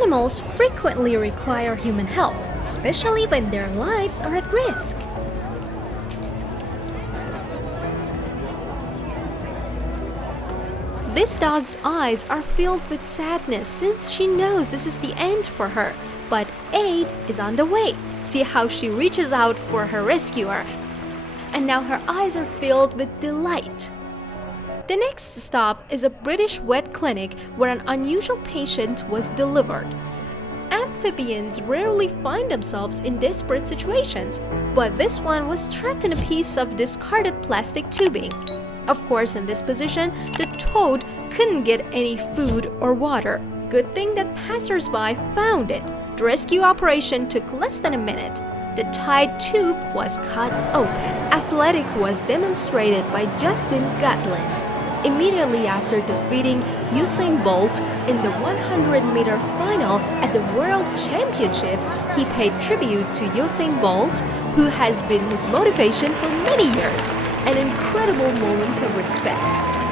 Animals frequently require human help, especially when their lives are at risk. This dog's eyes are filled with sadness since she knows this is the end for her, but aid is on the way. See how she reaches out for her rescuer, and now her eyes are filled with delight. The next stop is a British vet clinic where an unusual patient was delivered. Amphibians rarely find themselves in desperate situations, but this one was trapped in a piece of discarded plastic tubing. Of course, in this position, the toad couldn't get any food or water. Good thing that passers-by found it. The rescue operation took less than a minute. The tied tube was cut open. Athletic was demonstrated by Justin Gatlin. Immediately after defeating Usain Bolt in the 100-meter final at the World Championships, he paid tribute to Usain Bolt, who has been his motivation for many years. An incredible moment of respect.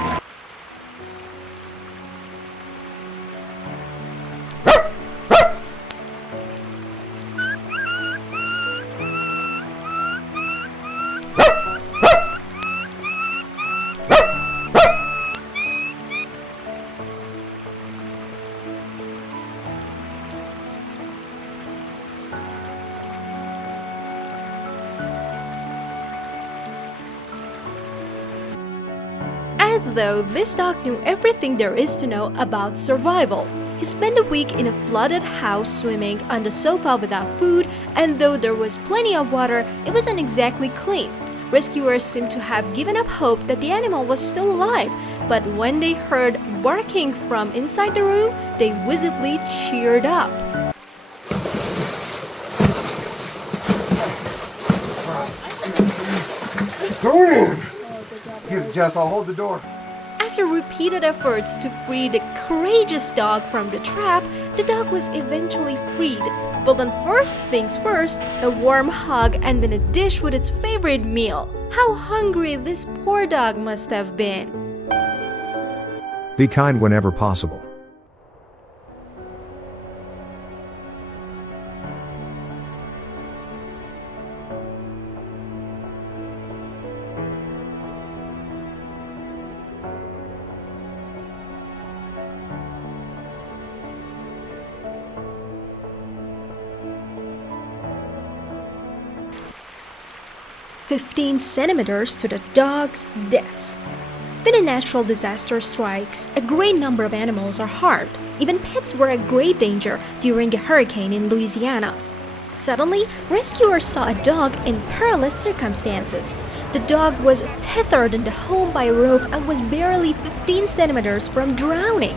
As though this dog knew everything there is to know about survival. He spent a week in a flooded house swimming on the sofa without food, and though there was plenty of water, it wasn't exactly clean. Rescuers seemed to have given up hope that the animal was still alive, but when they heard barking from inside the room, they visibly cheered up. Come on! Here, Jess, I'll hold the door. After repeated efforts to free the courageous dog from the trap, the dog was eventually freed. But then first things first, a warm hug and then a dish with its favorite meal. How hungry this poor dog must have been. Be kind whenever possible. "15 centimeters to the dog's death." When a natural disaster strikes, a great number of animals are harmed. Even pets were a grave danger during a hurricane in Louisiana. Suddenly, rescuers saw a dog in perilous circumstances. The dog was tethered in the home by a rope and was barely 15 centimeters from drowning.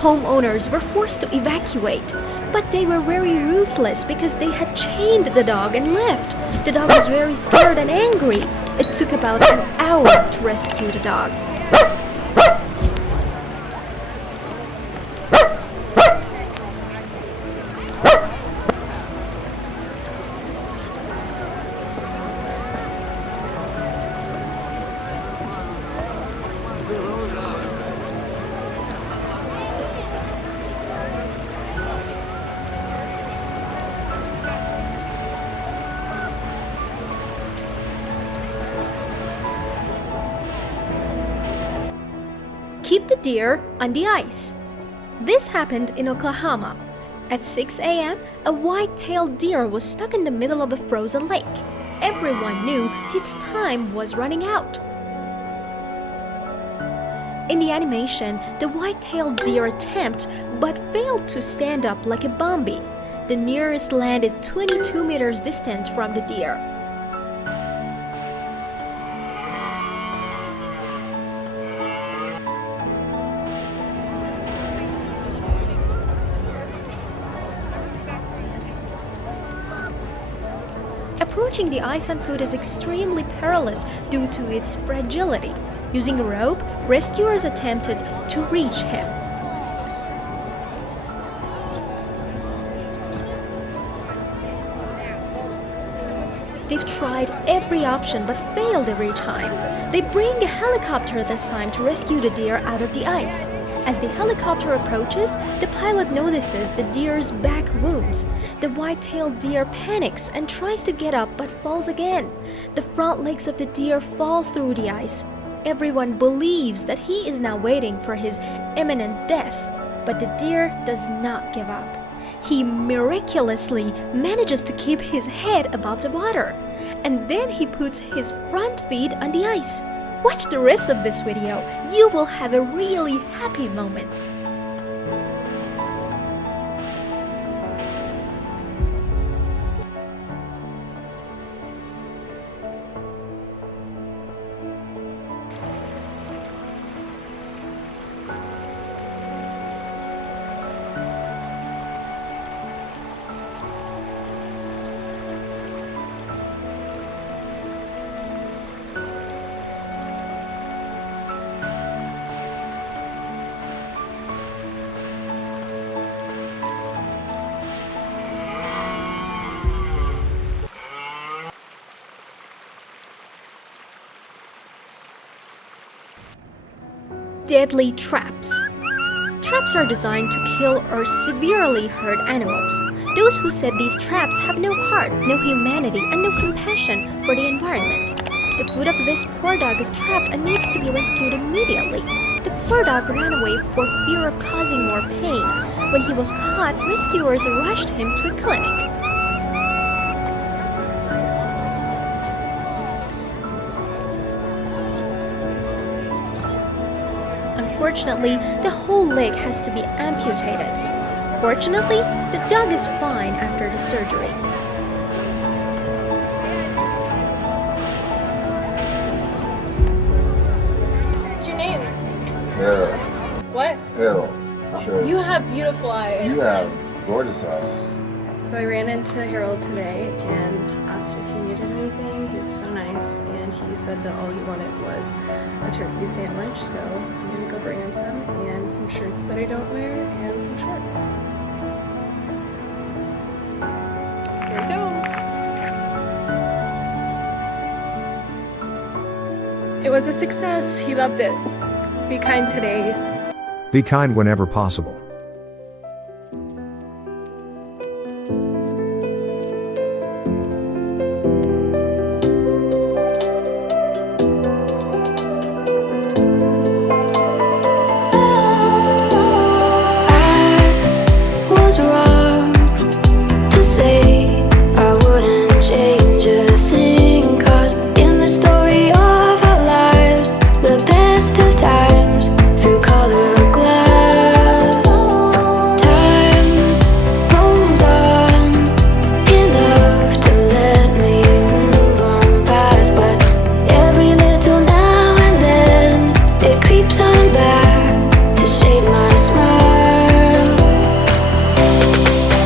Homeowners were forced to evacuate, but they were very ruthless because they had chained the dog and left. The dog was very scared and angry. It took about an hour to rescue the dog. Keep the deer on the ice. This happened in Oklahoma. At 6 a.m., a white-tailed deer was stuck in the middle of a frozen lake. Everyone knew his time was running out. In the animation, the white-tailed deer attempts but failed to stand up like a Bambi. The nearest land is 22 meters distant from the deer. Approaching the ice and food is extremely perilous due to its fragility. Using a rope, rescuers attempted to reach him. They've tried every option but failed every time. They bring a helicopter this time to rescue the deer out of the ice. As the helicopter approaches, the pilot notices the deer's back wounds. The white-tailed deer panics and tries to get up but falls again. The front legs of the deer fall through the ice. Everyone believes that he is now waiting for his imminent death, but the deer does not give up. He miraculously manages to keep his head above the water, and then he puts his front feet on the ice. Watch the rest of this video. You will have a really happy moment. Deadly traps. Traps are designed to kill or severely hurt animals. Those who set these traps have no heart, no humanity, and no compassion for the environment. The foot of this poor dog is trapped and needs to be rescued immediately. The poor dog ran away for fear of causing more pain. When he was caught, rescuers rushed him to a clinic. Unfortunately, the whole leg has to be amputated. Fortunately, the dog is fine after the surgery. What's your name? Harold. What? Harold. Sure. You have beautiful eyes. You have gorgeous eyes. So I ran into Harold today and asked if he needed anything. He was so nice, and he said that all he wanted was a turkey sandwich. So I'm gonna go bring him some, and some shirts that I don't wear, and some shorts. Here we go. It was a success. He loved it. Be kind today. Be kind whenever possible.